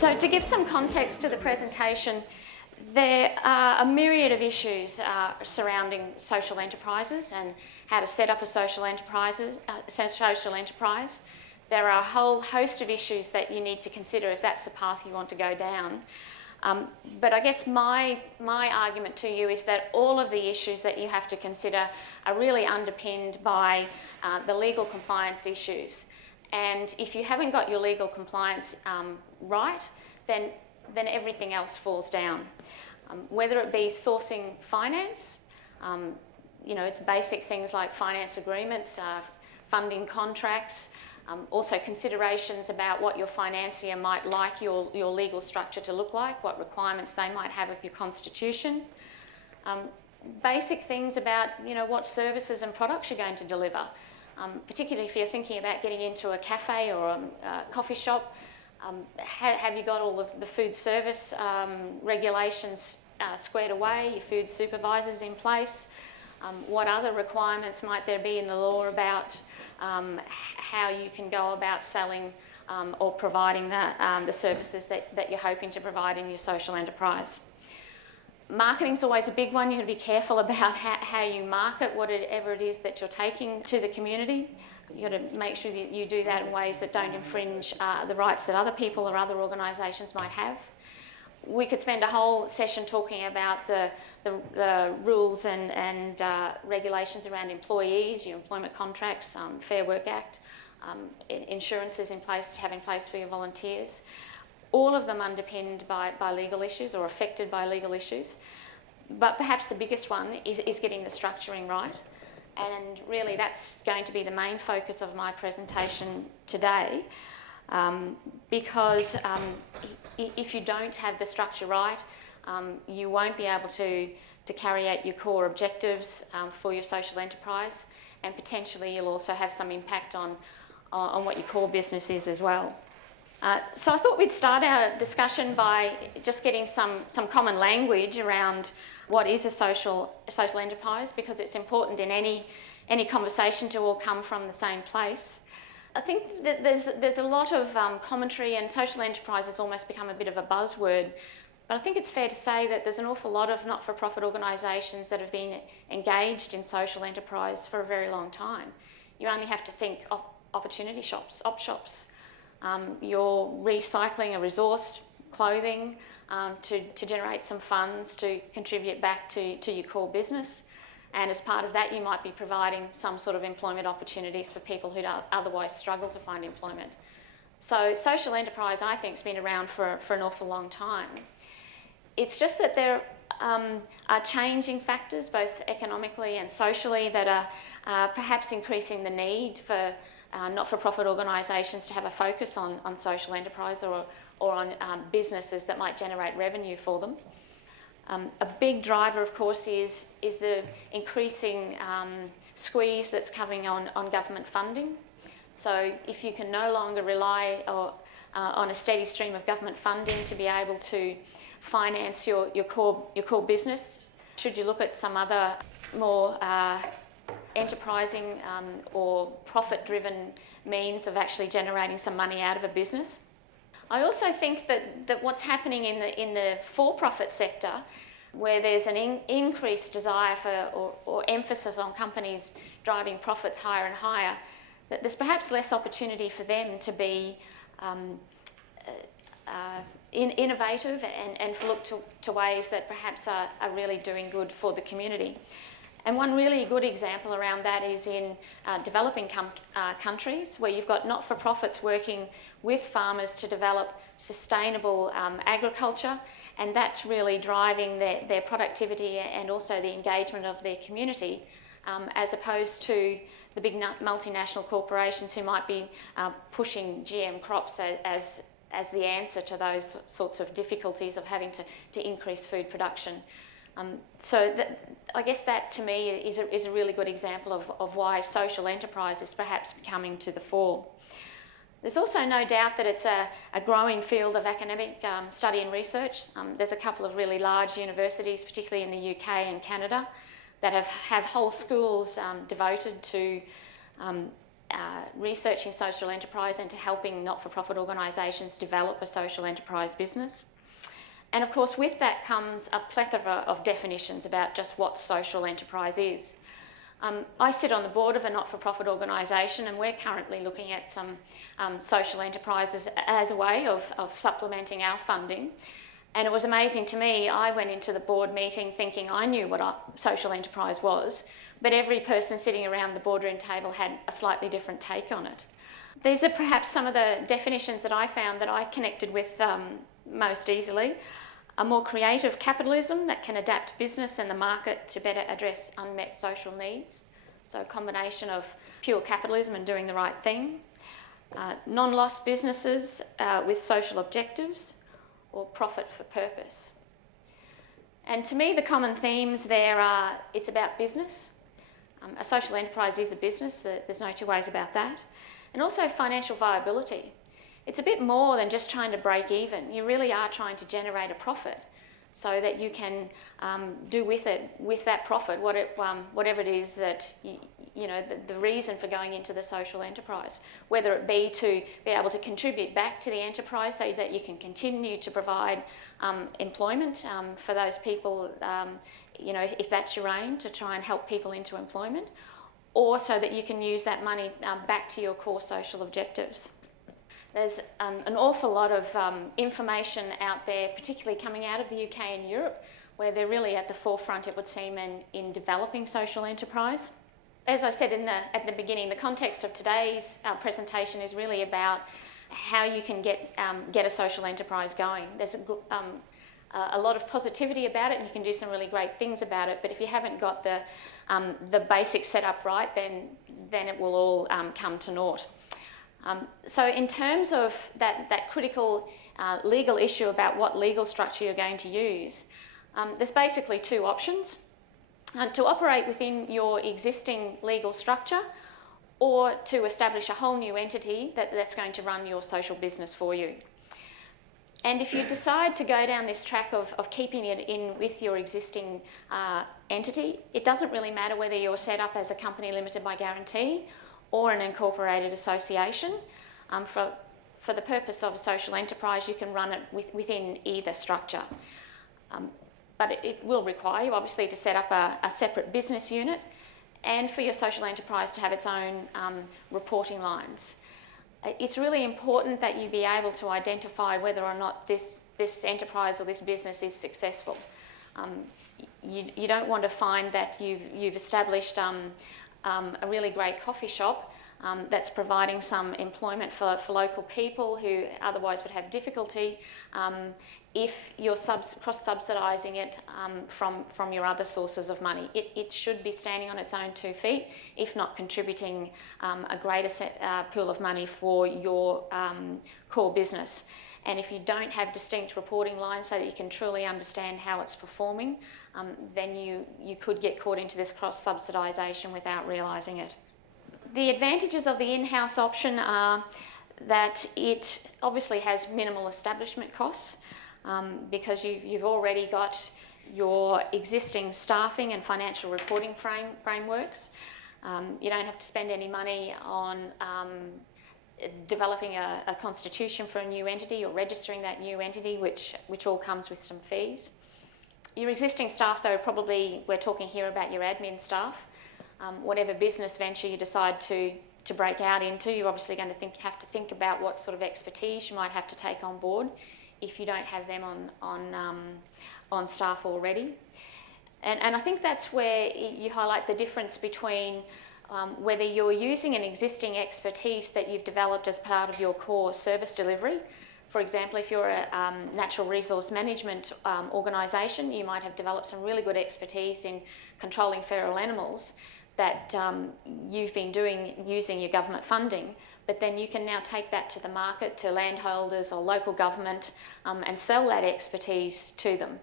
So to give some context to the presentation, there are a myriad of issues surrounding social enterprises and how to set up a social enterprise. There are a whole host of issues that you need to consider if that's the path you want to go down. But I guess my argument to you is that all of the issues that you have to consider are really underpinned by the legal compliance issues. And if you haven't got your legal compliance right, then everything else falls down. Whether it be sourcing finance, it's basic things like finance agreements, funding contracts, also considerations about what your financier might like your legal structure to look like, what requirements they might have of your constitution. Basic things about what services and products you're going to deliver, particularly if you're thinking about getting into a cafe or a coffee shop. Have you got all of the food service regulations squared away, your food supervisors in place? What other requirements might there be in the law about how you can go about selling or providing the services that you're hoping to provide in your social enterprise? Marketing's always a big one. You've got to be careful about how you market whatever it is that you're taking to the community. You've got to make sure that you do that in ways that don't infringe the rights that other people or other organisations might have. We could spend a whole session talking about the rules and regulations around employees, your employment contracts, Fair Work Act, insurances in place to have in place for your volunteers. All of them underpinned by legal issues or affected by legal issues. But perhaps the biggest one is getting the structuring right. And really that's going to be the main focus of my presentation today. Because if you don't have the structure right, you won't be able to carry out your core objectives for your social enterprise, and potentially you'll also have some impact on what your core business is as well. So I thought we'd start our discussion by just getting some common language around what is a social enterprise, because it's important in any conversation to all come from the same place. I think that there's a lot of commentary, and social enterprise has almost become a bit of a buzzword, but I think it's fair to say that there's an awful lot of not-for-profit organisations that have been engaged in social enterprise for a very long time. You only have to think of opportunity shops, op shops. You're recycling a resource, clothing, to generate some funds to contribute back to your core business. And as part of that, you might be providing some sort of employment opportunities for people who'd otherwise struggle to find employment. So social enterprise, I think, has been around for an awful long time. It's just that there are changing factors, both economically and socially, that are perhaps increasing the need for not-for-profit organisations to have a focus on social enterprise or on businesses that might generate revenue for them. A big driver, of course, is the increasing squeeze that's coming on government funding. So if you can no longer rely on a steady stream of government funding to be able to finance your core business, should you look at some other more enterprising or profit-driven means of actually generating some money out of a business? I also think that what's happening in the for-profit sector, where there's an increased desire for or emphasis on companies driving profits higher and higher, that there's perhaps less opportunity for them to be innovative and to look to ways that perhaps are really doing good for the community. And one really good example around that is in developing countries, where you've got not-for-profits working with farmers to develop sustainable agriculture, and that's really driving their productivity and also the engagement of their community, as opposed to the big multinational corporations who might be pushing GM crops as the answer to those sorts of difficulties of having to increase food production. So I guess that to me is a really good example of why social enterprise is perhaps coming to the fore. There's also no doubt that it's a growing field of academic study and research. There's a couple of really large universities, particularly in the UK and Canada, that have whole schools devoted to researching social enterprise and to helping not-for-profit organisations develop a social enterprise business. And of course, with that comes a plethora of definitions about just what social enterprise is. I sit on the board of a not-for-profit organisation, and we're currently looking at some social enterprises as a way of supplementing our funding. And it was amazing to me, I went into the board meeting thinking I knew what a social enterprise was, but every person sitting around the boardroom table had a slightly different take on it. These are perhaps some of the definitions that I found that I connected with most easily. A more creative capitalism that can adapt business and the market to better address unmet social needs. So a combination of pure capitalism and doing the right thing. Non-loss businesses with social objectives, or profit for purpose. And to me, the common themes there are, it's about business. A social enterprise is a business, there's no two ways about that. And also financial viability. It's a bit more than just trying to break even. You really are trying to generate a profit so that you can do with that profit, whatever it is that, the reason for going into the social enterprise, whether it be to be able to contribute back to the enterprise so that you can continue to provide employment for those people, if that's your aim, to try and help people into employment, or so that you can use that money back to your core social objectives. There's an awful lot of information out there, particularly coming out of the UK and Europe, where they're really at the forefront, it would seem, in developing social enterprise. As I said at the beginning, the context of today's presentation is really about how you can get a social enterprise going. There's a lot of positivity about it, and you can do some really great things about it, but if you haven't got the basics set up right, then it will all come to naught. So in terms of that critical legal issue about what legal structure you're going to use, there's basically two options. To operate within your existing legal structure, or to establish a whole new entity that's going to run your social business for you. And if you decide to go down this track of keeping it in with your existing entity, it doesn't really matter whether you're set up as a company limited by guarantee or an incorporated association. For the purpose of a social enterprise, you can run it within either structure. But it will require you obviously to set up a separate business unit, and for your social enterprise to have its own reporting lines. It's really important that you be able to identify whether or not this enterprise or this business is successful. You don't want to find that you've established a really great coffee shop that's providing some employment for local people who otherwise would have difficulty if you're cross-subsidising it from your other sources of money. It should be standing on its own 2 feet, if not contributing a greater pool of money for your core business. And if you don't have distinct reporting lines so that you can truly understand how it's performing, then you could get caught into this cross-subsidisation without realising it. The advantages of the in-house option are that it obviously has minimal establishment costs because you've already got your existing staffing and financial reporting frameworks. You don't have to spend any money on developing a constitution for a new entity or registering that new entity, which all comes with some fees. Your existing staff, though, probably, we're talking here about your admin staff. Whatever business venture you decide to break out into, you're obviously going to have to think about what sort of expertise you might have to take on board if you don't have them on staff already. And I think that's where you highlight the difference between whether you're using an existing expertise that you've developed as part of your core service delivery. For example, if you're a natural resource management organisation, you might have developed some really good expertise in controlling feral animals that you've been doing using your government funding, but then you can now take that to the market, to landholders or local government, and sell that expertise to them,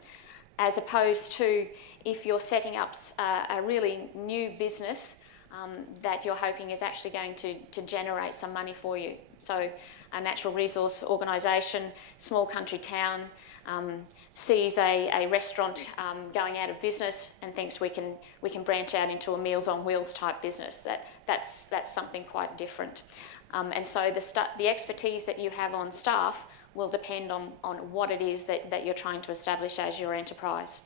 as opposed to if you're setting up a really new business that you're hoping is actually going to generate some money for you. So a natural resource organisation, small country town, sees a restaurant going out of business and thinks we can branch out into a Meals on Wheels type business. That's something quite different. And so the expertise that you have on staff will depend on what it is that you're trying to establish as your enterprise.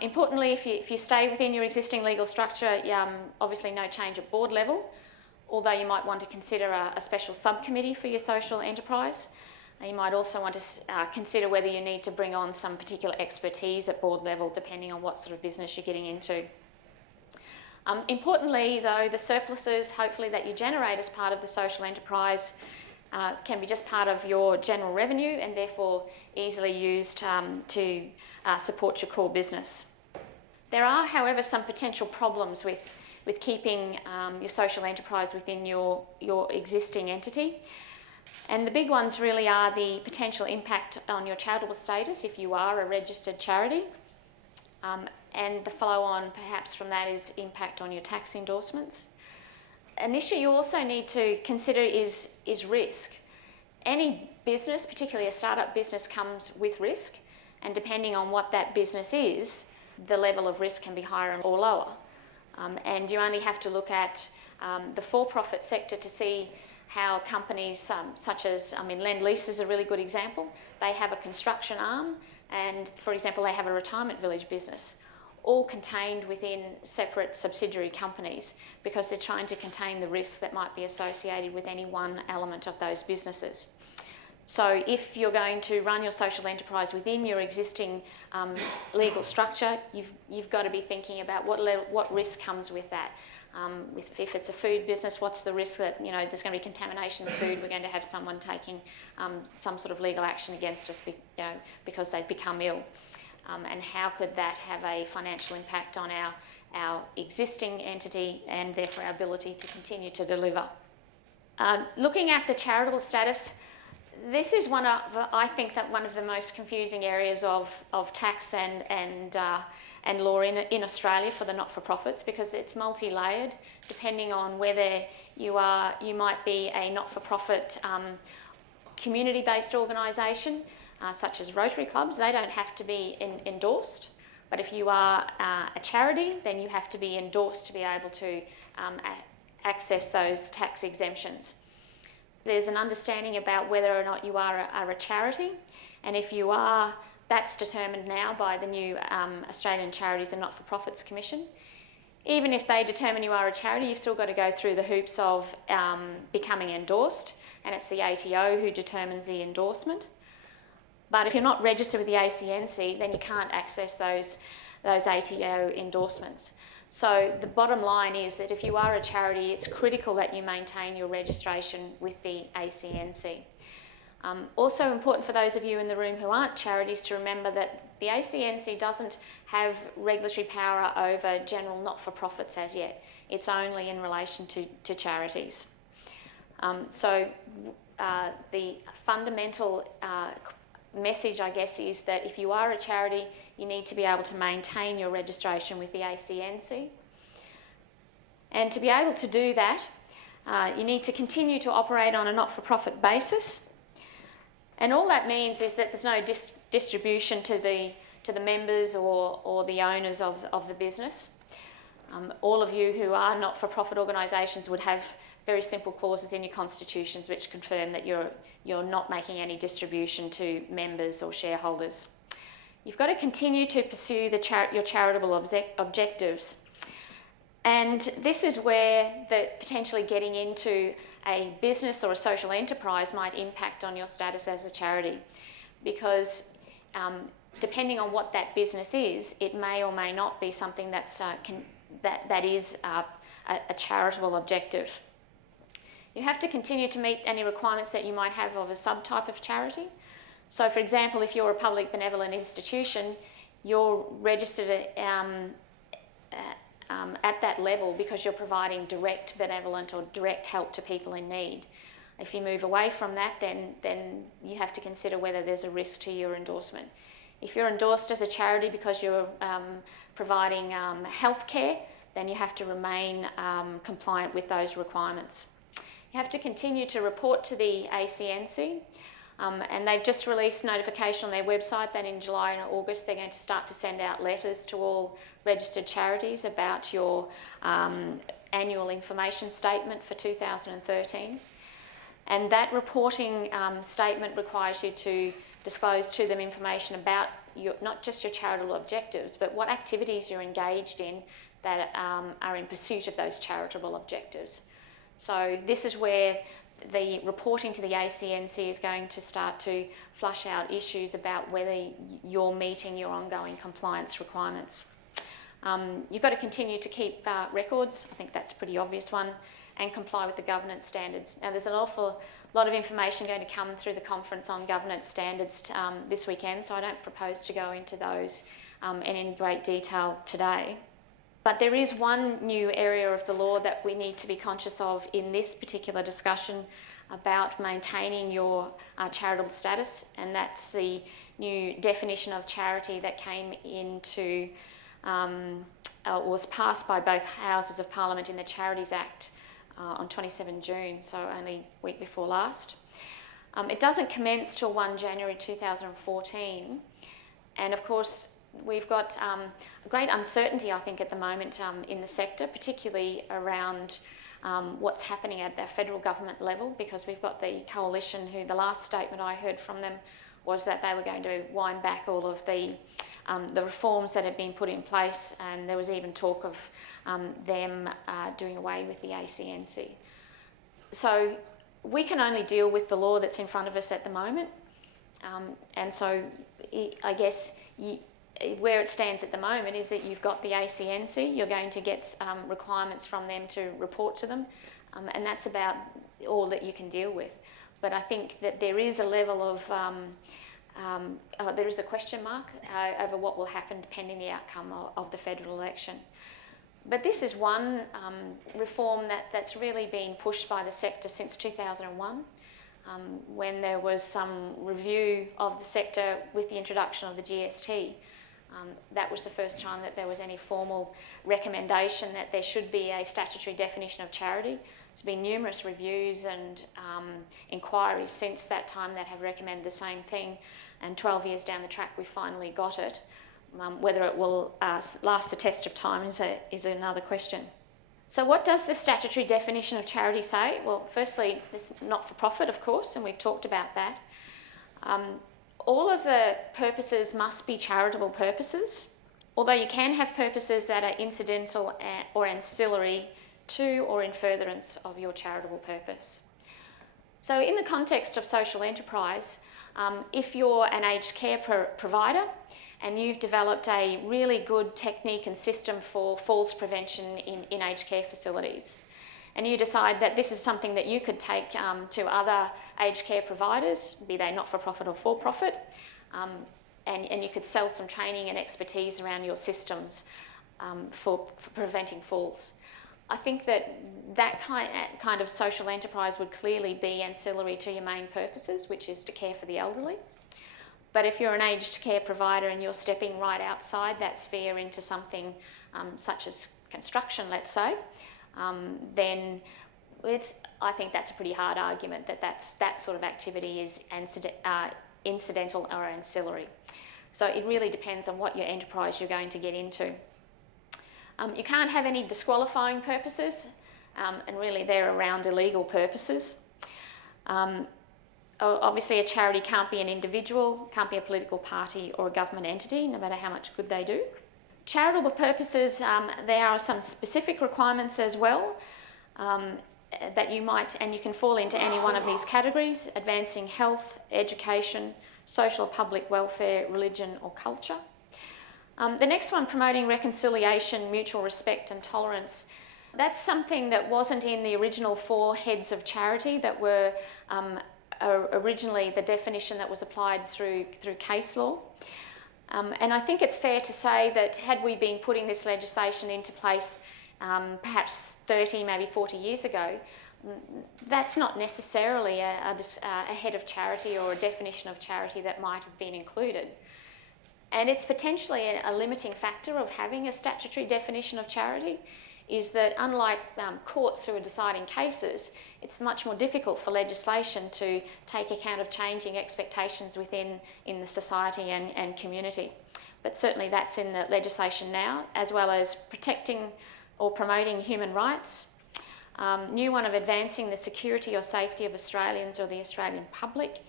Importantly, if you stay within your existing legal structure, obviously no change at board level, although you might want to consider a special subcommittee for your social enterprise. You might also want to consider whether you need to bring on some particular expertise at board level, depending on what sort of business you're getting into. Importantly, though, the surpluses, hopefully, that you generate as part of the social enterprise can be just part of your general revenue and therefore easily used to support your core business. There are, however, some potential problems with keeping your social enterprise within your existing entity. And the big ones really are the potential impact on your charitable status if you are a registered charity. And the flow-on perhaps from that is impact on your tax endorsements. An issue you also need to consider is risk. Any business, particularly a startup business, comes with risk, and depending on what that business is, the level of risk can be higher or lower. And you only have to look at the for-profit sector to see how companies such as, Lend-Lease is a really good example. They have a construction arm and, for example, they have a retirement village business, all contained within separate subsidiary companies because they're trying to contain the risks that might be associated with any one element of those businesses. So if you're going to run your social enterprise within your existing legal structure, you've got to be thinking about what risk comes with that. If it's a food business, what's the risk that there's going to be contamination in the food? We're going to have someone taking some sort of legal action against us, because they've become ill, and how could that have a financial impact on our existing entity and therefore our ability to continue to deliver? Looking at the charitable status, this is one of the most confusing areas of tax and law in Australia for the not-for-profits, because it's multi-layered depending on whether you might be a not-for-profit community-based organisation such as Rotary clubs. They don't have to be endorsed, but if you are a charity, then you have to be endorsed to be able to access those tax exemptions. There's an understanding about whether or not you are a charity, and if you are, that's determined now by the new Australian Charities and Not-for-Profits Commission. Even if they determine you are a charity, you've still got to go through the hoops of becoming endorsed, and it's the ATO who determines the endorsement. But if you're not registered with the ACNC, then you can't access those ATO endorsements. So the bottom line is that if you are a charity, it's critical that you maintain your registration with the ACNC. Also important for those of you in the room who aren't charities to remember that the ACNC doesn't have regulatory power over general not-for-profits as yet. It's only in relation to charities. So the fundamental message, I guess, is that if you are a charity, you need to be able to maintain your registration with the ACNC. And to be able to do that, you need to continue to operate on a not-for-profit basis. And all that means is that there's no distribution to the members or the owners of the business. All of you who are not-for-profit organisations would have very simple clauses in your constitutions which confirm that you're not making any distribution to members or shareholders. You've got to continue to pursue your charitable objectives. And this is where potentially getting into a business or a social enterprise might impact on your status as a charity, because depending on what that business is, it may or may not be something that is a charitable objective. You have to continue to meet any requirements that you might have of a subtype of charity. So, for example, if you're a public benevolent institution, you're registered at that level because you're providing direct benevolent or direct help to people in need. If you move away from that, then you have to consider whether there's a risk to your endorsement. If you're endorsed as a charity because you're providing health care, then you have to remain compliant with those requirements. You have to continue to report to the ACNC. And they've just released notification on their website that in July and August they're going to start to send out letters to all registered charities about your annual information statement for 2013. And that reporting statement requires you to disclose to them information about not just your charitable objectives, but what activities you're engaged in that are in pursuit of those charitable objectives. So this is where the reporting to the ACNC is going to start to flush out issues about whether you're meeting your ongoing compliance requirements. You've got to continue to keep records, I think that's a pretty obvious one, and comply with the governance standards. Now there's an awful lot of information going to come through the conference on governance standards this weekend, so I don't propose to go into those in any great detail today. But there is one new area of the law that we need to be conscious of in this particular discussion about maintaining your charitable status, and that's the new definition of charity that came into, was passed by both Houses of Parliament in the Charities Act on 27 June, so only a week before last. It doesn't commence till 1 January 2014, and of course we've got great uncertainty, I think, at the moment in the sector, particularly around what's happening at the federal government level, because we've got the coalition who, the last statement I heard from them was that they were going to wind back all of the reforms that had been put in place, and there was even talk of them doing away with the ACNC. So we can only deal with the law that's in front of us at the moment, and so I guess where it stands at the moment is that you've got the ACNC, you're going to get requirements from them to report to them, and that's about all that you can deal with. But I think that there is a level of, there is a question mark over what will happen depending the outcome of the federal election. But this is one reform that's really been pushed by the sector since 2001, when there was some review of the sector with the introduction of the GST. That was the first time that there was any formal recommendation that there should be a statutory definition of charity. There's been numerous reviews and inquiries since that time that have recommended the same thing, and 12 years down the track we finally got it. Whether it will last the test of time is another question. So what does the statutory definition of charity say? Well, firstly, it's not-for-profit, of course, and we've talked about that. All of the purposes must be charitable purposes, although you can have purposes that are incidental or ancillary to or in furtherance of your charitable purpose. So in the context of social enterprise, if you're an aged care provider and you've developed a really good technique and system for falls prevention in aged care facilities, and you decide that this is something that you could take to other aged care providers, be they not-for-profit or for-profit, and you could sell some training and expertise around your systems for preventing falls. I think that kind of social enterprise would clearly be ancillary to your main purposes, which is to care for the elderly. But if you're an aged care provider and you're stepping right outside that sphere into something such as construction, let's say, then I think that's a pretty hard argument that sort of activity is incidental or ancillary. So it really depends on what your enterprise you're going to get into. You can't have any disqualifying purposes, and really they're around illegal purposes. Obviously a charity can't be an individual, can't be a political party or a government entity, no matter how much good they do. Charitable purposes, there are some specific requirements as well that you might, and you can fall into any one of these categories: advancing health, education, social or public welfare, religion or culture. The next one, promoting reconciliation, mutual respect and tolerance. That's something that wasn't in the original 4 heads of charity that were originally the definition that was applied through case law. And I think it's fair to say that had we been putting this legislation into place perhaps 30, maybe 40 years ago, that's not necessarily a head of charity or a definition of charity that might have been included. And it's potentially a limiting factor of having a statutory definition of charity, is that unlike courts who are deciding cases, it's much more difficult for legislation to take account of changing expectations within the society and community. But certainly that's in the legislation now, as well as protecting or promoting human rights. New one of advancing the security or safety of Australians or the Australian public,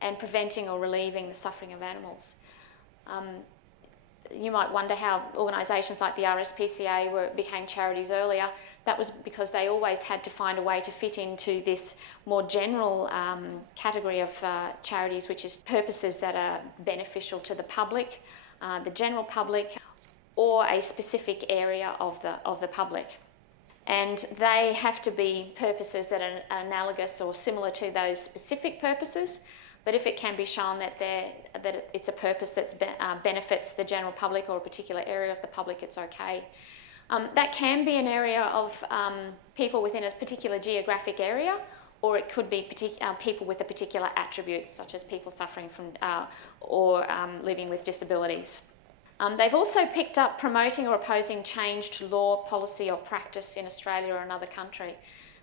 and preventing or relieving the suffering of animals. You might wonder how organisations like the RSPCA became charities earlier. That was because they always had to find a way to fit into this more general category of charities, which is purposes that are beneficial to the public, the general public, or a specific area of the public. And they have to be purposes that are analogous or similar to those specific purposes. But if it can be shown that it's a purpose that benefits the general public or a particular area of the public, it's okay. That can be an area of people within a particular geographic area, or it could be people with a particular attribute, such as people suffering from or living with disabilities. They've also picked up promoting or opposing change to law, policy or practice in Australia or another country.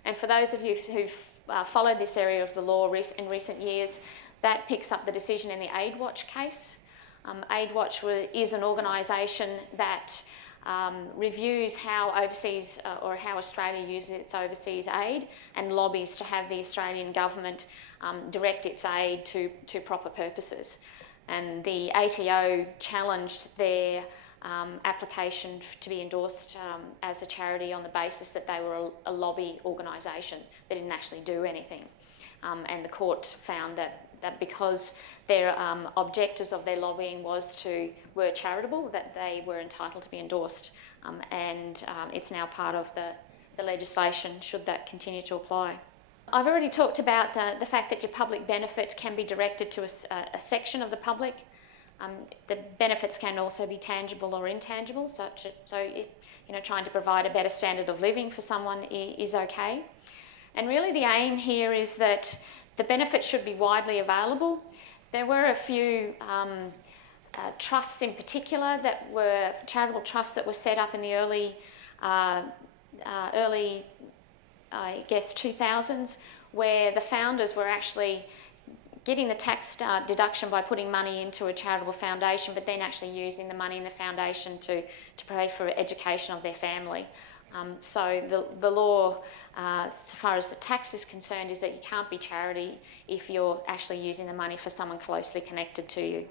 And for those of you who've followed this area of the law in recent years, that picks up the decision in the AidWatch case. AidWatch is an organisation that reviews how overseas or how Australia uses its overseas aid and lobbies to have the Australian government direct its aid to proper purposes. And the ATO challenged their application to be endorsed as a charity on the basis that they were a lobby organisation. They didn't actually do anything. And the court found that because their objectives of their lobbying were charitable, that they were entitled to be endorsed. And it's now part of the legislation, should that continue to apply. I've already talked about the fact that your public benefit can be directed to a section of the public. The benefits can also be tangible or intangible, trying to provide a better standard of living for someone is okay. And really the aim here is that the benefits should be widely available. There were a few trusts in particular that were charitable trusts that were set up in the early I guess 2000s, where the founders were actually getting the tax deduction by putting money into a charitable foundation, but then actually using the money in the foundation to pay for education of their family. So the law, as far as the tax is concerned, is that you can't be charity if you're actually using the money for someone closely connected to you.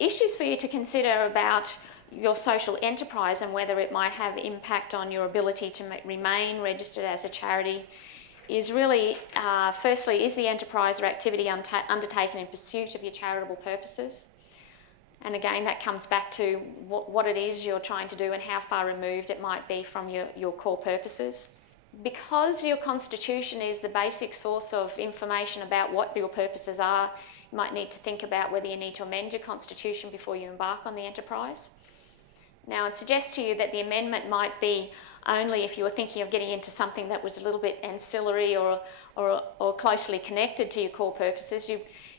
Issues for you to consider about your social enterprise and whether it might have impact on your ability to remain registered as a charity is really, firstly, is the enterprise or activity undertaken in pursuit of your charitable purposes? And again, that comes back to what it is you're trying to do and how far removed it might be from your core purposes. Because your constitution is the basic source of information about what your purposes are, you might need to think about whether you need to amend your constitution before you embark on the enterprise. Now, I'd suggest to you that the amendment might be only if you were thinking of getting into something that was a little bit ancillary or closely connected to your core purposes.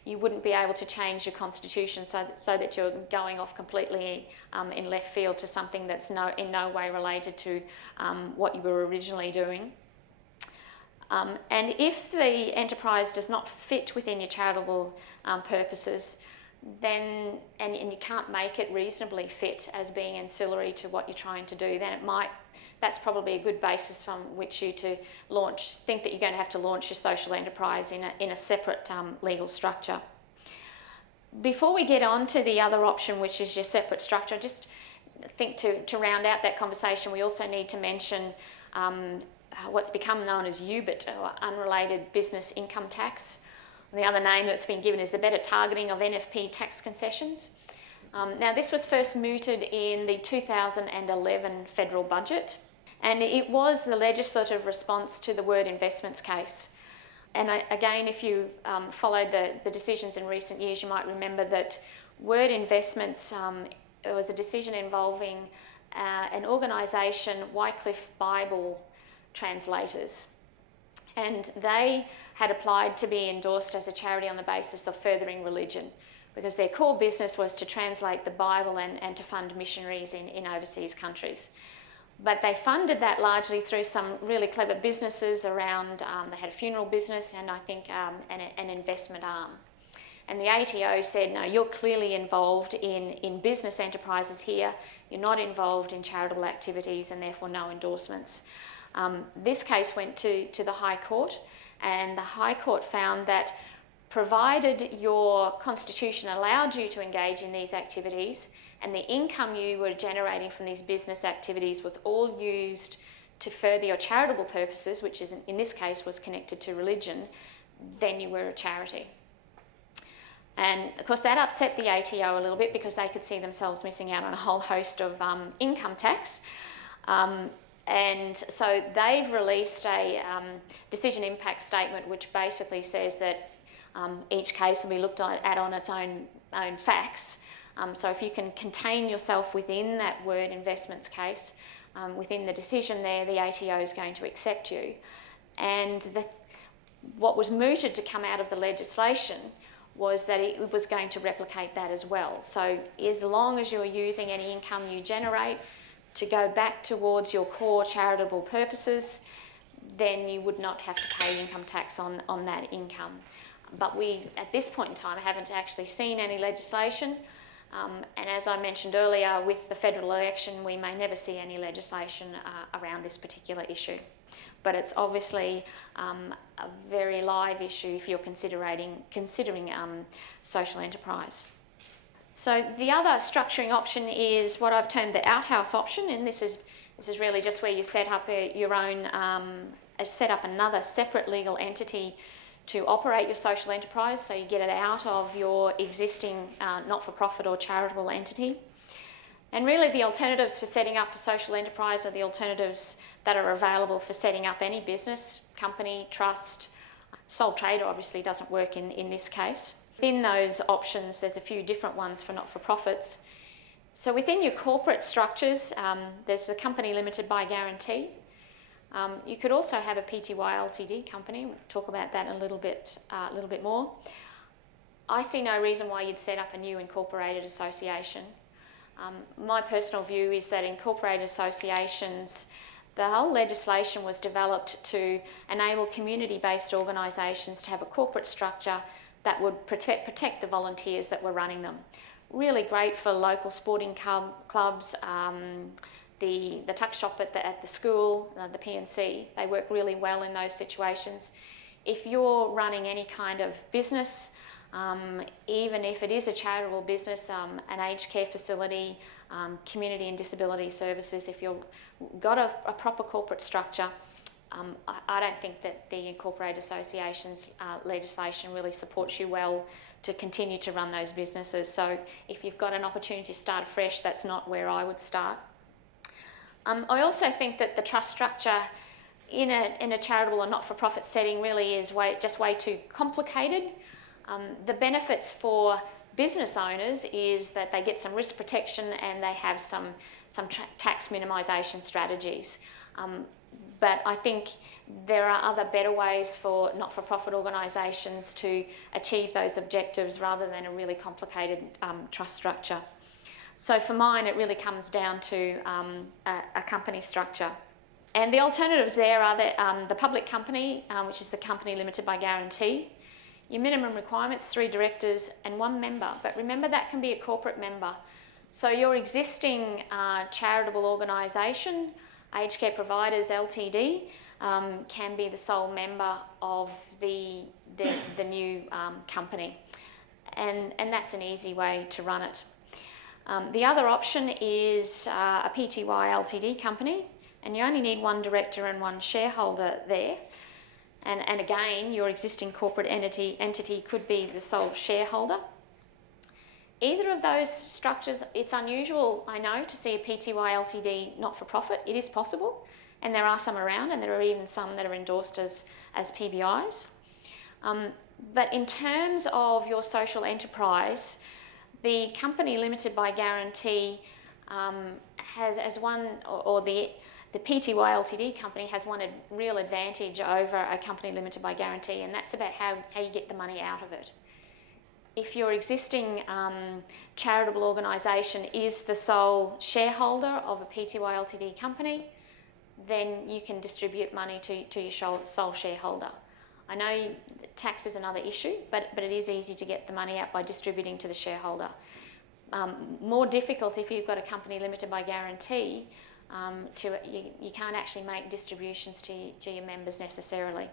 You wouldn't be able to change your constitution so that you're going off completely in left field to something that's in no way related to what you were originally doing. And if the enterprise does not fit within your charitable purposes, then and you can't make it reasonably fit as being ancillary to what you're trying to do, then that's probably a good basis from which you to think that you're going to have to launch your social enterprise in a separate legal structure. Before we get on to the other option, which is your separate structure, I just think to round out that conversation, we also need to mention what's become known as UBIT, or Unrelated Business Income Tax. The other name that's been given is the better targeting of NFP tax concessions. Now, this was first mooted in the 2011 federal budget, and it was the legislative response to the Word Investments case. And again, if you followed the decisions in recent years, you might remember that Word Investments, it was a decision involving an organisation, Wycliffe Bible Translators. And they had applied to be endorsed as a charity on the basis of furthering religion, because their core business was to translate the Bible and to fund missionaries in overseas countries. But they funded that largely through some really clever businesses around, they had a funeral business and I think an investment arm. And the ATO said, no, you're clearly involved in business enterprises here, you're not involved in charitable activities and therefore no endorsements. This case went to the High Court, and the High Court found that provided your constitution allowed you to engage in these activities and the income you were generating from these business activities was all used to further your charitable purposes, which is in this case was connected to religion, then you were a charity. And of course that upset the ATO a little bit because they could see themselves missing out on a whole host of income tax. And so they've released a decision impact statement which basically says that each case will be looked at on its own facts. So if you can contain yourself within that word investments case, within the decision there, the ATO is going to accept you. And what was mooted to come out of the legislation was that it was going to replicate that as well. So as long as you're using any income you generate to go back towards your core charitable purposes, then you would not have to pay income tax on that income. But we, at this point in time, haven't actually seen any legislation. And as I mentioned earlier, with the federal election, we may never see any legislation around this particular issue. But it's obviously a very live issue if you're considering social enterprise. So the other structuring option is what I've termed the outhouse option, and this is really just where you set up your own, set up another separate legal entity to operate your social enterprise, so you get it out of your existing not-for-profit or charitable entity. And really the alternatives for setting up a social enterprise are the alternatives that are available for setting up any business, company, trust. Sole trader obviously doesn't work in this case. Within those options, there's a few different ones for not-for-profits. So within your corporate structures, there's a company limited by guarantee. You could also have a PTY Ltd company. We'll talk about that a little bit more. I see no reason why you'd set up a new incorporated association. My personal view is that incorporated associations, the whole legislation was developed to enable community-based organisations to have a corporate structure that would protect the volunteers that were running them. Really great for local sporting clubs, the tuck shop at the school, the P&C. They work really well in those situations. If you're running any kind of business, even if it is a charitable business, an aged care facility, community and disability services, if you've got a proper corporate structure, I don't think that the incorporated associations legislation really supports you well to continue to run those businesses. So if you've got an opportunity to start afresh, that's not where I would start. I also think that the trust structure in a charitable or not-for-profit setting really is just way too complicated. The benefits for business owners is that they get some risk protection and they have some tax minimisation strategies. But I think there are other better ways for not-for-profit organisations to achieve those objectives rather than a really complicated trust structure. So for mine, it really comes down to a company structure. And the alternatives there are the public company, which is the company limited by guarantee. Your minimum requirements, 3 directors and 1 member. But remember, that can be a corporate member. So your existing charitable organisation, Aged Care Providers Ltd, can be the sole member of the new company. And that's an easy way to run it. The other option is a PTY Ltd company, and you only need 1 director and 1 shareholder there. And again, your existing corporate entity could be the sole shareholder. Either of those structures, it's unusual, I know, to see a PTY Ltd not-for-profit. It is possible, and there are some around, and there are even some that are endorsed as PBIs. But in terms of your social enterprise, the company limited by guarantee has one, or the PTY Ltd company has one real advantage over a company limited by guarantee, and that's about how you get the money out of it. If your existing charitable organisation is the sole shareholder of a PTY Ltd company, then you can distribute money to your sole shareholder. I know tax is another issue, but it is easy to get the money out by distributing to the shareholder. More difficult if you've got a company limited by guarantee, you can't actually make distributions to your members necessarily.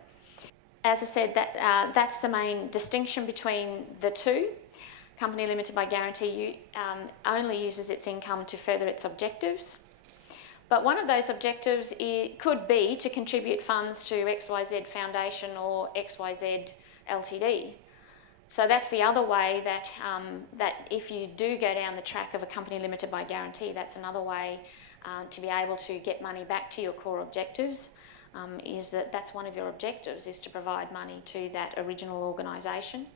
As I said, that's the main distinction between the two. Company limited by guarantee only uses its income to further its objectives. But one of those objectives could be to contribute funds to XYZ Foundation or XYZ Ltd. So that's the other way that if you do go down the track of a company limited by guarantee, that's another way to be able to get money back to your core objectives. That's one of your objectives, is to provide money to that original organisation.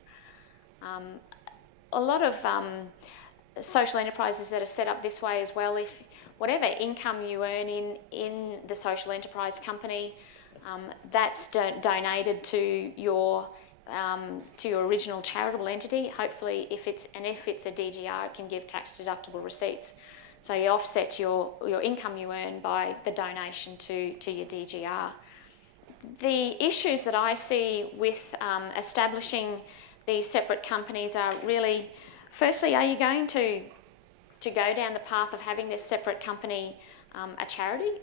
A lot of social enterprises that are set up this way as well, if whatever income you earn in the social enterprise company, that's donated to your original charitable entity. Hopefully, if it's a DGR, it can give tax deductible receipts. So you offset your income you earn by the donation to your DGR. The issues that I see with establishing these separate companies are really, firstly, are you going to go down the path of having this separate company a charity?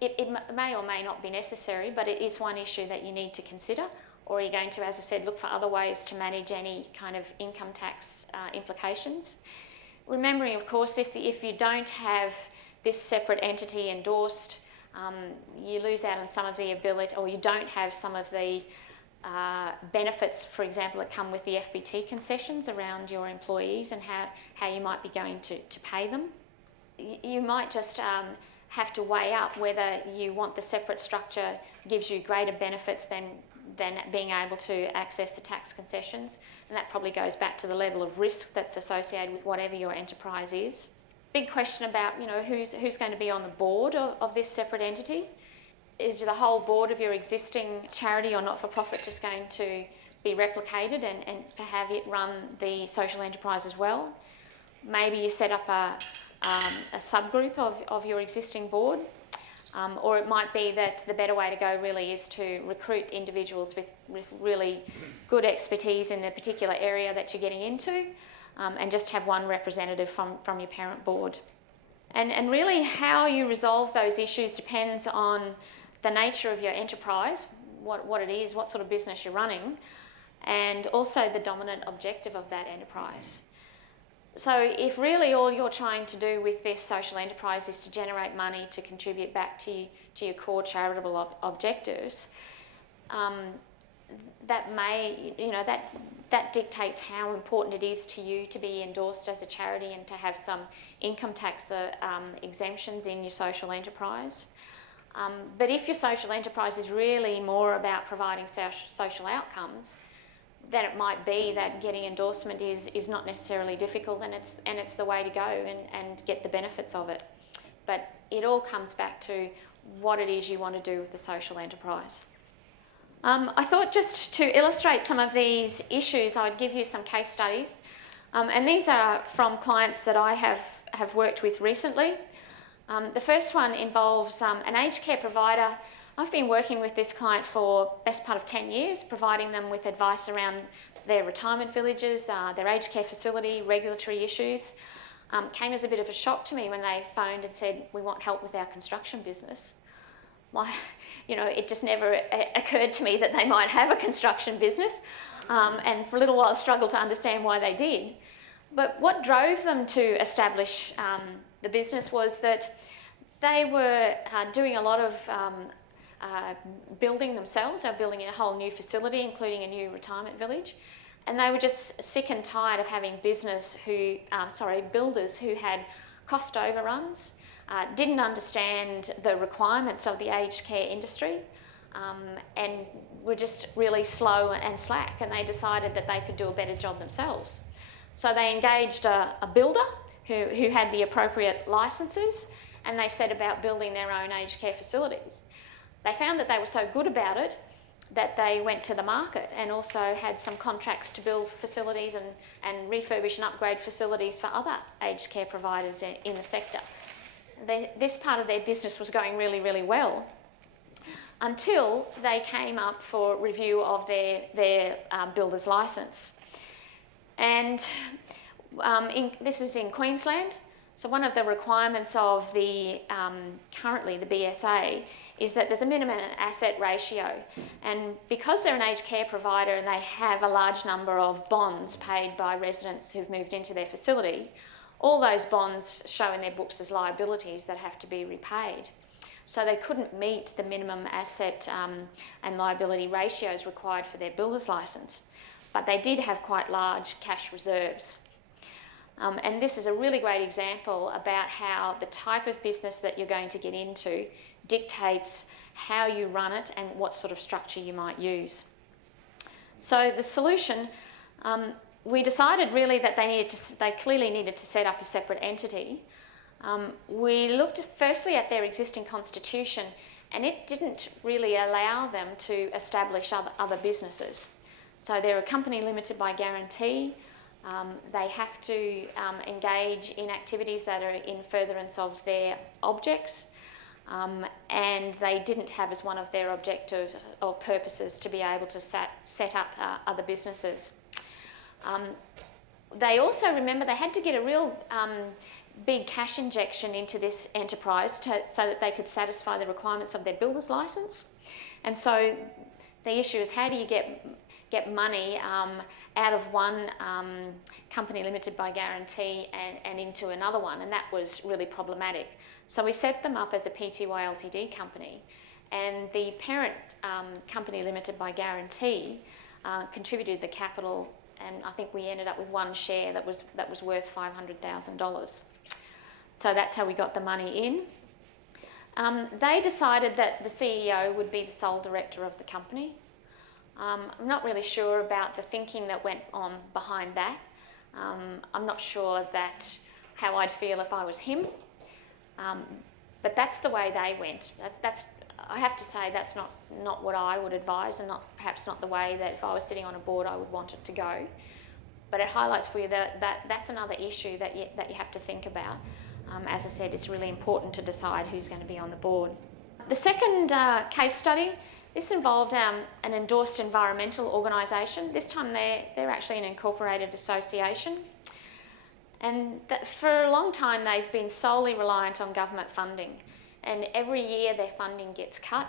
It may or may not be necessary, but it is one issue that you need to consider. Or are you going to, as I said, look for other ways to manage any kind of income tax implications? Remembering, of course, if you don't have this separate entity endorsed, you lose out on some of the ability, or you don't have some of the benefits, for example, that come with the FBT concessions around your employees and how you might be going to pay them. You might just have to weigh up whether you want the separate structure gives you greater benefits than being able to access the tax concessions, and that probably goes back to the level of risk that's associated with whatever your enterprise is. Big question about who's going to be on the board of this separate entity. Is the whole board of your existing charity or not-for-profit just going to be replicated and have it run the social enterprise as well? Maybe you set up a subgroup of your existing board, or it might be that the better way to go really is to recruit individuals with really good expertise in the particular area that you're getting into, and just have one representative from your parent board. And really how you resolve those issues depends on the nature of your enterprise, what it is, what sort of business you're running, and also the dominant objective of that enterprise. So if really all you're trying to do with this social enterprise is to generate money to contribute back to your core charitable objectives, that dictates how important it is to you to be endorsed as a charity and to have some income tax exemptions in your social enterprise. But if your social enterprise is really more about providing social outcomes, then it might be that getting endorsement is not necessarily difficult, and it's the way to go and get the benefits of it. But it all comes back to what it is you want to do with the social enterprise. I thought just to illustrate some of these issues, I'd give you some case studies. And these are from clients that I have worked with recently. The first one involves an aged care provider. I've been working with this client for the best part of 10 years, providing them with advice around their retirement villages, their aged care facility, regulatory issues. Came as a bit of a shock to me when they phoned and said, we want help with our construction business. It just never occurred to me that they might have a construction business, and for a little while I struggled to understand why they did. But what drove them to establish the business was that they were doing a lot of building themselves. They were building a whole new facility, including a new retirement village. And they were just sick and tired of having builders who had cost overruns, didn't understand the requirements of the aged care industry, and were just really slow and slack, and they decided that they could do a better job themselves. So they engaged a builder who had the appropriate licences, and they set about building their own aged care facilities. They found that they were so good about it that they went to the market and also had some contracts to build facilities and refurbish and upgrade facilities for other aged care providers in the sector. This part of their business was going really, really well until they came up for review of their builder's licence. And this is in Queensland. So one of the requirements of currently the BSA is that there's a minimum asset ratio. And because they're an aged care provider and they have a large number of bonds paid by residents who've moved into their facility, all those bonds show in their books as liabilities that have to be repaid. So they couldn't meet the minimum asset and liability ratios required for their builder's licence. But they did have quite large cash reserves. And this is a really great example about how the type of business that you're going to get into dictates how you run it and what sort of structure you might use. So the solution, we decided really that they clearly needed to set up a separate entity. We looked firstly at their existing constitution, and it didn't really allow them to establish other businesses. So they're a company limited by guarantee. They have to engage in activities that are in furtherance of their objects, and they didn't have as one of their objectives or purposes to be able to set up other businesses. They also, remember, they had to get a real big cash injection into this enterprise so that they could satisfy the requirements of their builder's licence. And so the issue is, how do you get money out of one company limited by guarantee and into another one? And that was really problematic. So we set them up as a Pty Ltd company, and the parent company limited by guarantee contributed the capital, and I think we ended up with one share that was worth $500,000. So that's how we got the money in. They decided that the CEO would be the sole director of the company. I'm not really sure about the thinking that went on behind that. I'm not sure how I'd feel if I was him. But that's the way they went. I have to say that's not what I would advise, and perhaps not the way that if I was sitting on a board I would want it to go. But it highlights for you that's another issue that you have to think about. As I said, it's really important to decide who's going to be on the board. The second case study, this involved an endorsed environmental organisation. This time they're actually an incorporated association. And for a long time they've been solely reliant on government funding. And every year their funding gets cut.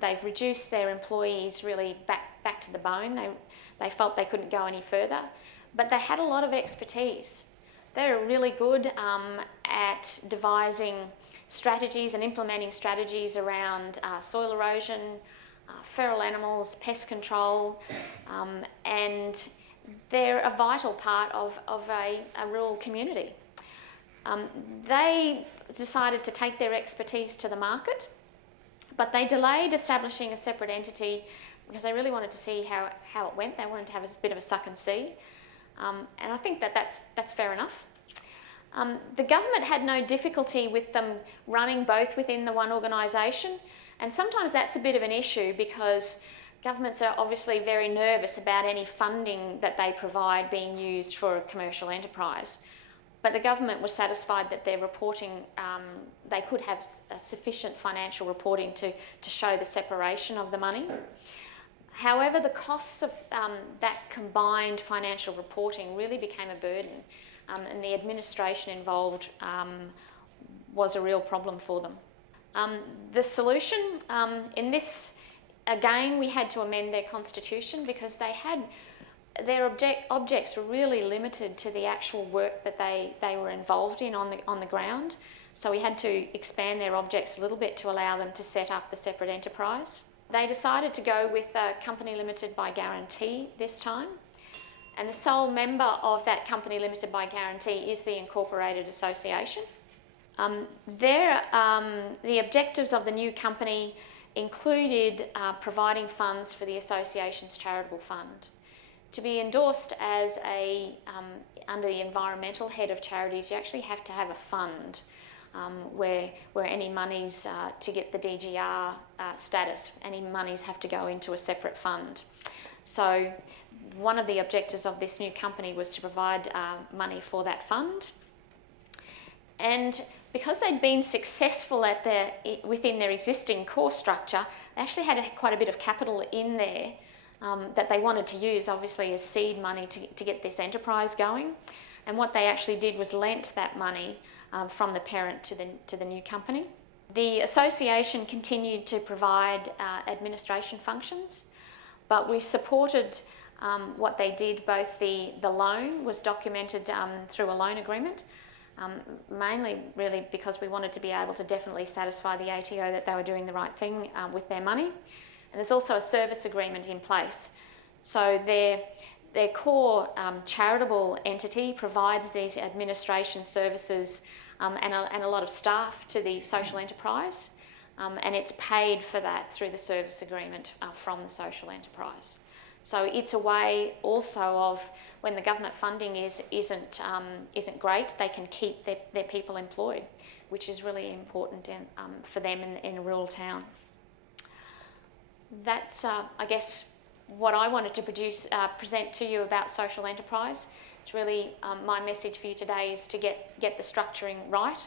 They've reduced their employees really back to the bone. They felt they couldn't go any further. But they had a lot of expertise. They're really good at devising strategies and implementing strategies around soil erosion, feral animals, pest control, and they're a vital part of a rural community. They decided to take their expertise to the market, but they delayed establishing a separate entity because they really wanted to see how it went. They wanted to have a bit of a suck and see. And I think that's fair enough. The government had no difficulty with them running both within the one organisation, and sometimes that's a bit of an issue because governments are obviously very nervous about any funding that they provide being used for a commercial enterprise. But the government was satisfied that their reporting, they could have sufficient financial reporting to show the separation of the money. However, the costs of that combined financial reporting really became a burden, and the administration involved was a real problem for them. The solution, in this, again, we had to amend their constitution because their objects were really limited to the actual work that they were involved in on the ground. So we had to expand their objects a little bit to allow them to set up the separate enterprise. They decided to go with a company limited by guarantee this time. And the sole member of that company limited by guarantee is the incorporated association. The objectives of the new company included providing funds for the association's charitable fund. To be endorsed as under the environmental head of charities, you actually have to have a fund. where any monies to get the DGR status, any monies have to go into a separate fund. So one of the objectives of this new company was to provide money for that fund. And because they'd been successful within their existing core structure, they actually had quite a bit of capital in there that they wanted to use, obviously, as seed money to get this enterprise going. And what they actually did was lent that money from the parent to the new company. The association continued to provide administration functions, but we supported what they did. Both the loan was documented through a loan agreement, mainly really because we wanted to be able to definitely satisfy the ATO that they were doing the right thing with their money. And there's also a service agreement in place. So their core charitable entity provides these administration services and a lot of staff to the social enterprise, and it's paid for that through the service agreement from the social enterprise. So it's a way also of, when the government funding isn't great, they can keep their people employed, which is really important for them in a rural town. That's, I guess, what I wanted to present to you about social enterprise. It's really my message for you today is to get the structuring right,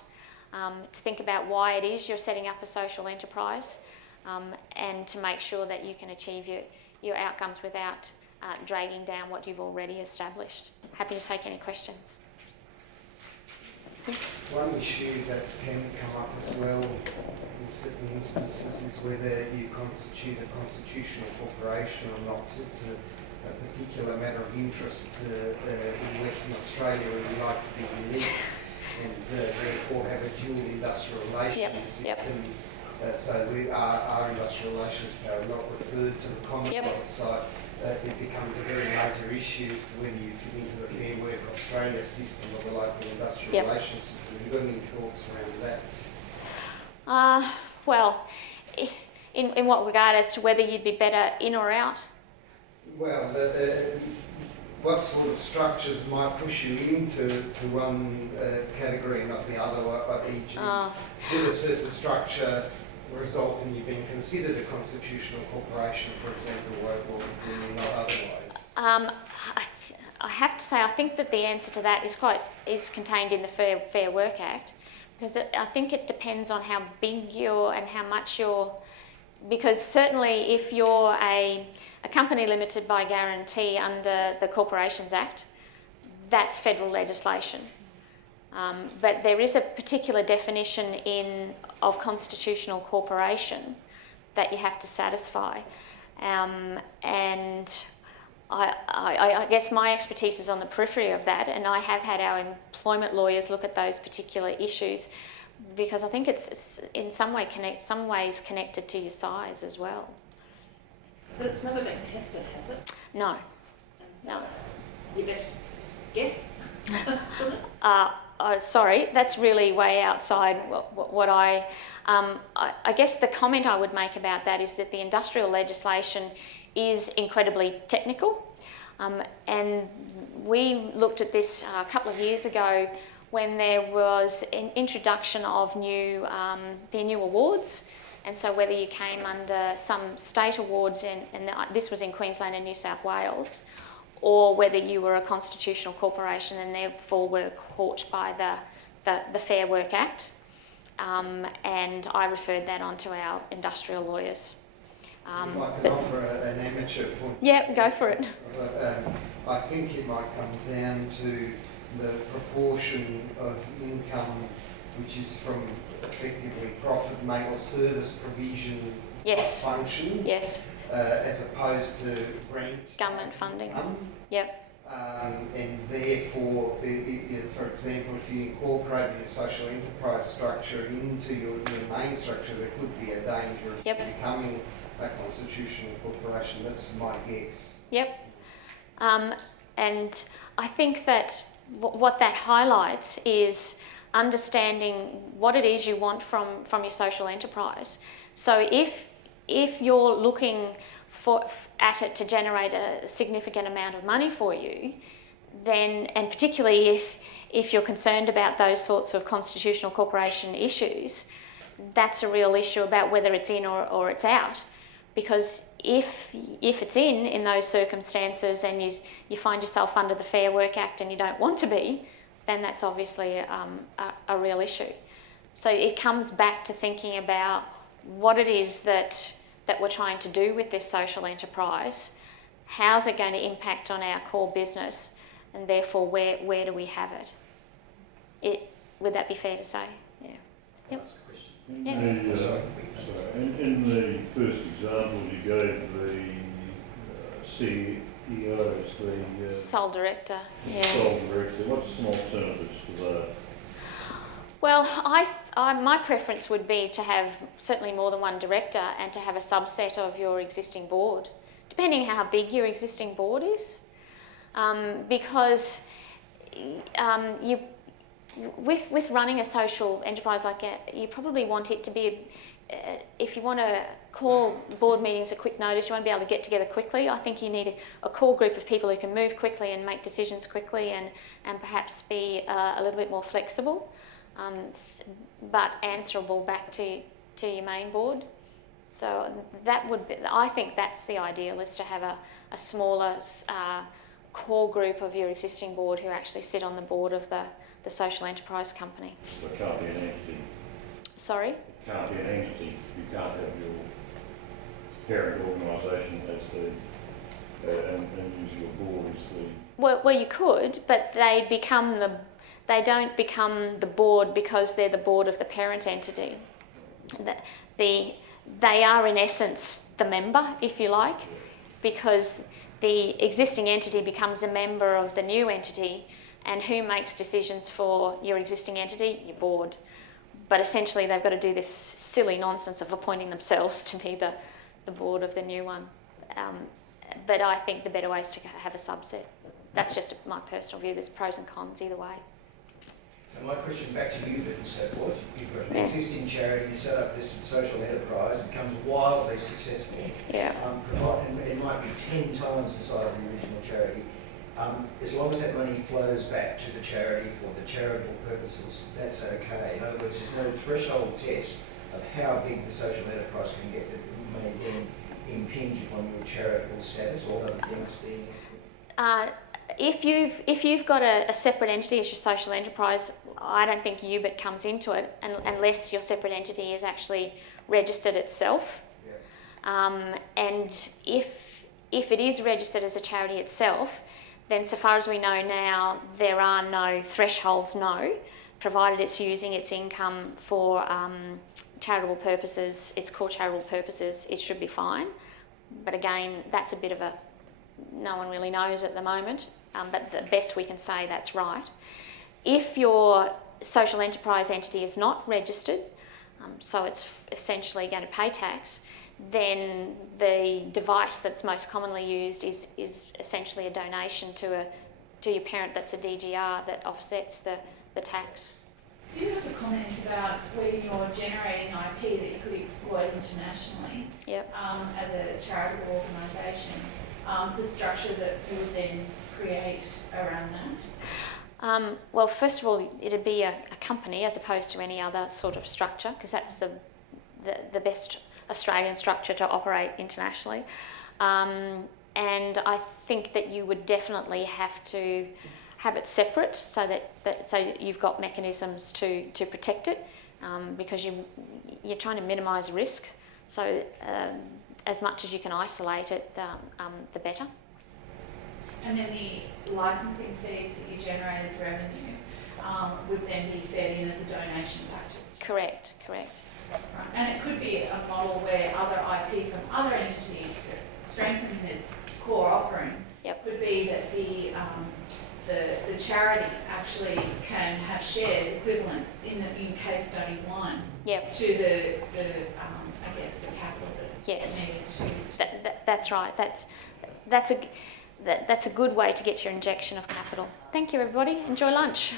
to think about why it is you're setting up a social enterprise, and to make sure that you can achieve your outcomes without dragging down what you've already established. Happy to take any questions. One issue that can come up as well in certain instances is whether you constitute a constitutional corporation or not. It's a particular matter of interest in Western Australia, where we like to be unique and therefore have a dual industrial relations system. So our industrial relations power not referred to the Commonwealth side. It becomes a very major issue as to whether you fit into the Fair Work Australia system or the local industrial relations system. Have you got any thoughts around that? Well, in what regard, as to whether you'd be better in or out? Well, what sort of structures might push you into one category and not the other, e.g. would a certain structure result in you being considered a constitutional corporation, for example, or not otherwise? I have to say, I think that the answer to that is contained in the Fair Work Act, because I think it depends on how big and how much because certainly if you're a company limited by guarantee under the Corporations Act, that's federal legislation. But there is a particular definition of constitutional corporation that you have to satisfy. And I guess my expertise is on the periphery of that, and I have had our employment lawyers look at those particular issues, because I think it's in some ways connected to your size as well. But it's never been tested, has it? No. So no. Your best guess? Sorry, that's really way outside what I guess the comment I would make about that is that the industrial legislation is incredibly technical, and we looked at this a couple of years ago when there was an introduction of the new awards, and so whether you came under some state awards, and this was in Queensland and New South Wales, or whether you were a constitutional corporation and therefore were caught by the Fair Work Act. And I referred that on to our industrial lawyers. If I can offer an amateur point. Yeah, go for it. I think it might come down to the proportion of income which is from effectively profit make or service provision functions. Yes. As opposed to grant government funding. Yep. And therefore, for example, if you incorporate your social enterprise structure into your main structure, there could be a danger of becoming a constitutional corporation. That's my guess. Yep. And I think that what that highlights is understanding what it is you want from your social enterprise. So if you're looking at it to generate a significant amount of money for you, then, and particularly if you're concerned about those sorts of constitutional corporation issues, that's a real issue about whether it's in or it's out. Because if it's in those circumstances and you find yourself under the Fair Work Act and you don't want to be, then that's obviously a real issue. So it comes back to thinking about what it is that we're trying to do with this social enterprise. How's it going to impact on our core business, and therefore where do we have it? Would that be fair to say? Yeah. Yep. Yeah. In the first example you gave, the CEOs, the Sole director. Yeah. sole director, what's some alternatives to that? Well, my preference would be to have certainly more than one director and to have a subset of your existing board, depending how big your existing board is, because with running a social enterprise like that, you probably want it to be, if you want to call board meetings at quick notice, you want to be able to get together quickly. I think you need a core group of people who can move quickly and make decisions quickly and perhaps be a little bit more flexible, but answerable back to your main board. So that would be, I think that's the ideal, is to have a smaller core group of your existing board who actually sit on the board of the social enterprise company. So it can't be an entity. Sorry? It can't be an entity. You can't have your parent organisation as the and use your board as the. Well, you could, but they don't become the board because they're the board of the parent entity. They are in essence the member, if you like, because the existing entity becomes a member of the new entity, and who makes decisions for your existing entity? Your board. But essentially they've got to do this silly nonsense of appointing themselves to be the board of the new one. But I think the better way is to have a subset. That's just my personal view. There's pros and cons either way. So my question back to you, and so forth. You've got an existing charity, you set up this social enterprise, it becomes wildly successful. Yeah. And it might be 10 times the size of the original charity. As long as that money flows back to the charity for the charitable purposes, that's okay. In other words, there's no threshold test of how big the social enterprise can get that may then impinge upon your charitable status or other things being. If you've got a separate entity as your social enterprise, I don't think UBIT comes into it unless your separate entity is actually registered itself. Yeah. And if it is registered as a charity itself, then so far as we know now, there are no thresholds, provided it's using its income for charitable purposes, its core charitable purposes, it should be fine. But again, that's a bit of no one really knows at the moment, but the best we can say that's right. If your social enterprise entity is not registered, so it's essentially going to pay tax, then the device that's most commonly used is essentially a donation to your parent that's a DGR that offsets the tax. Do you have a comment about when you're generating IP that you could exploit internationally? Yep. As a charitable organisation, the structure that you would then create around that? Well, first of all, it'd be a company as opposed to any other sort of structure, because that's the best Australian structure to operate internationally. And I think that you would definitely have to have it separate so that you've got mechanisms to protect it, because you're trying to minimise risk. So as much as you can isolate it, the better. And then the licensing fees that you generate as revenue would then be fed in as a donation package. Correct. Right. And it could be a model where other IP from other entities that strengthen this core offering. Yep. Could be that the charity actually can have shares equivalent in case study 1. Yep. To the I guess the capital that's yes. needed to. That's right. That's a good way to get your injection of capital. Thank you, everybody. Enjoy lunch.